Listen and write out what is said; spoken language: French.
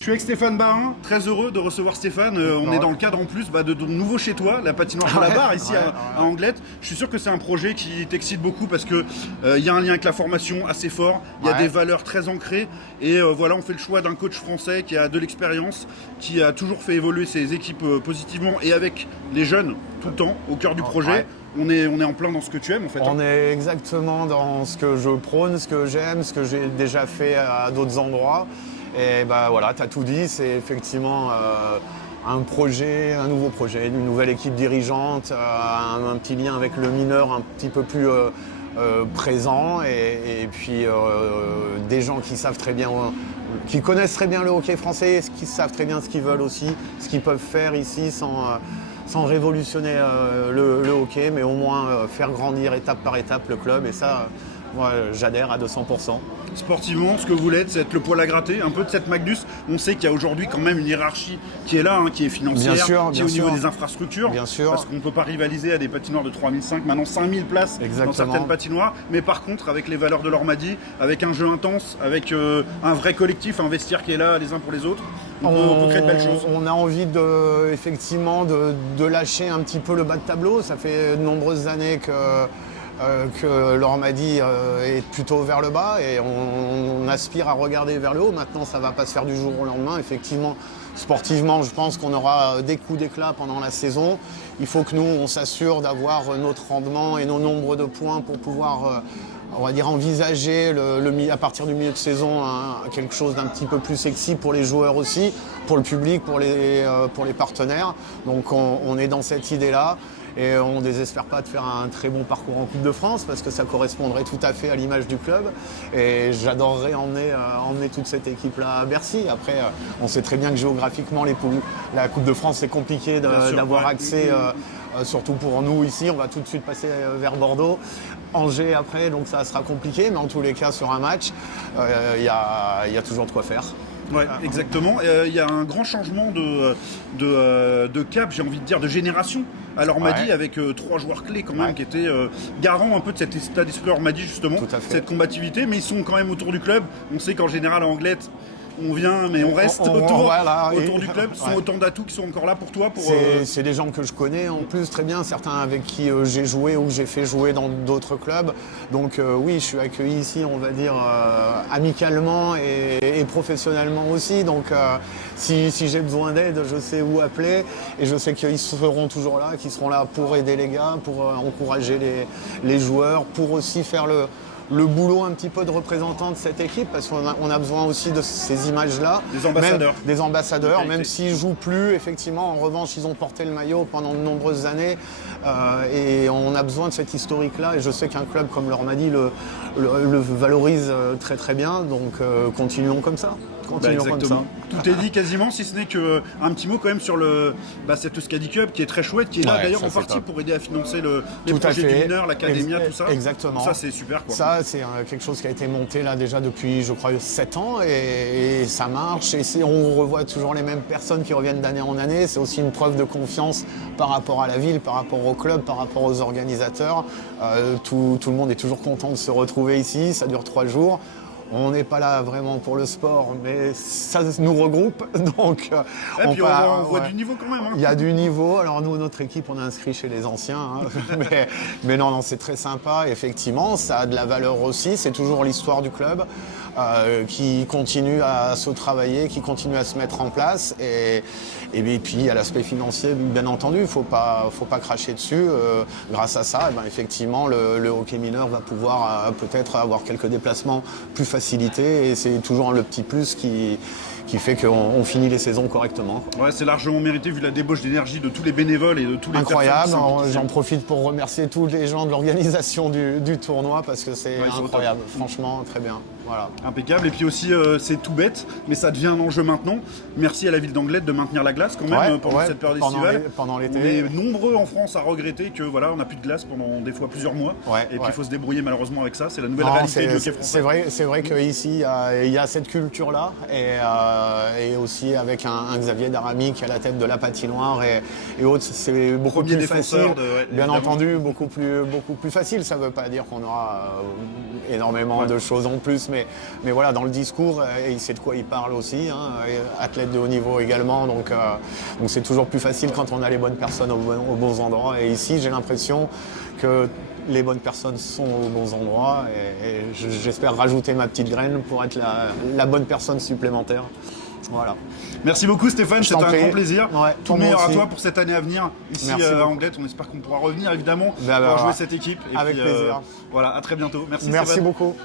Je suis avec Stéphane Barin, très heureux de recevoir Stéphane. On est dans le cadre en plus de ton nouveau chez toi, la patinoire de la Barre, ici à Anglet. Je suis sûr que c'est un projet qui t'excite beaucoup parce que y a un lien avec la formation assez fort, il y a des valeurs très ancrées et voilà, on fait le choix d'un coach français qui a de l'expérience, qui a toujours fait évoluer ses équipes positivement et avec les jeunes tout le temps au cœur du projet. On est en plein dans ce que tu aimes en fait. On est exactement dans ce que je prône, ce que j'aime, ce que j'ai déjà fait à d'autres endroits. Et voilà, tu as tout dit, c'est effectivement un projet, un nouveau projet, une nouvelle équipe dirigeante, un petit lien avec le mineur un petit peu plus présent et puis des gens qui savent très bien, qui connaissent très bien le hockey français, qui savent très bien ce qu'ils veulent aussi, ce qu'ils peuvent faire ici sans révolutionner le hockey, mais au moins faire grandir étape par étape le club. Et ça, moi, j'adhère à 200%. Sportivement, ce que vous voulez, c'est être le poil à gratter, un peu de cette Magnus. On sait qu'il y a aujourd'hui quand même une hiérarchie qui est là, qui est financière, qui est au niveau des infrastructures. Bien sûr. Parce qu'on ne peut pas rivaliser à des patinoires de 3005, maintenant 5000 places dans certaines patinoires. Mais par contre, avec les valeurs de l'Ormadi, avec un jeu intense, avec un vrai collectif, un vestiaire qui est là les uns pour les autres, on peut créer de belles choses. On a envie effectivement de lâcher un petit peu le bas de tableau. Ça fait de nombreuses années que l'Ormadi est plutôt vers le bas et on aspire à regarder vers le haut. Maintenant, ça ne va pas se faire du jour au lendemain. Effectivement, sportivement, je pense qu'on aura des coups d'éclat pendant la saison. Il faut que nous, on s'assure d'avoir notre rendement et nos nombres de points pour pouvoir, on va dire, envisager à partir du milieu de saison quelque chose d'un petit peu plus sexy pour les joueurs aussi, pour le public, pour les partenaires. Donc on est dans cette idée-là. Et on ne désespère pas de faire un très bon parcours en Coupe de France parce que ça correspondrait tout à fait à l'image du club. Et j'adorerais emmener toute cette équipe-là à Bercy. Après, on sait très bien que géographiquement, la Coupe de France, c'est compliqué d'avoir accès, surtout pour nous ici. On va tout de suite passer vers Bordeaux. Angers après, donc ça sera compliqué. Mais en tous les cas, sur un match, il y a toujours de quoi faire. Ouais, exactement. Il y a un grand changement de cap, j'ai envie de dire, de génération. Alors Ormadi avec 3 joueurs clés quand même qui étaient garants un peu de cet état d'esprit Ormadi justement, cette combativité, mais ils sont quand même autour du club. On sait qu'en général à Anglet, on vient mais on reste autour du club. Ce sont autant d'atouts qui sont encore là pour toi. C'est des gens que je connais en plus très bien, certains avec qui j'ai joué ou que j'ai fait jouer dans d'autres clubs. Donc oui, je suis accueilli ici, on va dire, amicalement et professionnellement aussi. Donc si j'ai besoin d'aide, je sais où appeler et je sais qu'ils seront toujours là, qu'ils seront là pour aider les gars, pour encourager les joueurs, pour aussi faire le boulot un petit peu de représentant de cette équipe parce qu'on a besoin aussi de ces images-là. Des ambassadeurs, même s'ils ne jouent plus, effectivement, en revanche, ils ont porté le maillot pendant de nombreuses années et on a besoin de cet historique-là et je sais qu'un club comme l'Ormadi le valorise très très bien, donc continuons comme ça. Exactement. Tout est dit quasiment, si ce n'est qu'un petit mot quand même sur cette Euskadi Cup qui est très chouette, qui est là d'ailleurs en partie pour aider à financer les projets du mineur, l'académia, tout ça. Exactement. Ça c'est super quoi. Ça c'est quelque chose qui a été monté là déjà depuis je crois 7 ans et ça marche et on revoit toujours les mêmes personnes qui reviennent d'année en année. C'est aussi une preuve de confiance par rapport à la ville, par rapport au club, par rapport aux organisateurs. Tout le monde est toujours content de se retrouver ici, ça dure 3 jours. On n'est pas là vraiment pour le sport, mais ça nous regroupe. Donc, on voit du niveau quand même. Il y a du niveau. Alors nous, notre équipe, on est inscrit chez les anciens. Mais non, c'est très sympa. Effectivement, ça a de la valeur aussi. C'est toujours l'histoire du club qui continue à se travailler, qui continue à se mettre en place. Et puis, il y a l'aspect financier, bien entendu. Il ne faut pas cracher dessus. Grâce à ça, effectivement, le hockey mineur va pouvoir peut-être avoir quelques déplacements plus facilités. Et c'est toujours le petit plus qui fait qu'on finit les saisons correctement. Ouais, c'est largement mérité vu la débauche d'énergie de tous les bénévoles et de tous les incroyable. J'en profite pour remercier tous les gens de l'organisation du tournoi parce que c'est incroyable. Franchement, très bien. Voilà. Impeccable. Et puis aussi, c'est tout bête, mais ça devient un enjeu maintenant. Merci à la ville d'Anglet de maintenir la glace quand même pendant cette période estivale. Pendant l'été. On est nombreux en France à regretter que on n'a plus de glace pendant des fois plusieurs mois. Et puis il faut se débrouiller malheureusement avec ça. C'est la nouvelle réalité du hockey français. C'est vrai qu'ici, il y a cette culture-là. Et aussi avec un Xavier Daramy qui est à la tête de la patinoire et autres, c'est beaucoup plus facile. Bien entendu, beaucoup plus facile. Ça ne veut pas dire qu'on aura énormément de choses en plus, mais voilà, dans le discours, il sait de quoi il parle aussi, hein, athlète de haut niveau également, donc c'est toujours plus facile quand on a les bonnes personnes aux bons endroits. Et ici, j'ai l'impression que les bonnes personnes sont aux bons endroits et j'espère rajouter ma petite graine pour être la bonne personne supplémentaire. Voilà. Merci beaucoup Stéphane, c'était un grand plaisir. Ouais, tout le meilleur à toi pour cette année à venir ici à Anglet. On espère qu'on pourra revenir évidemment pour jouer cette équipe. Et avec plaisir. Voilà, à très bientôt. Merci Merci Stéphane. beaucoup.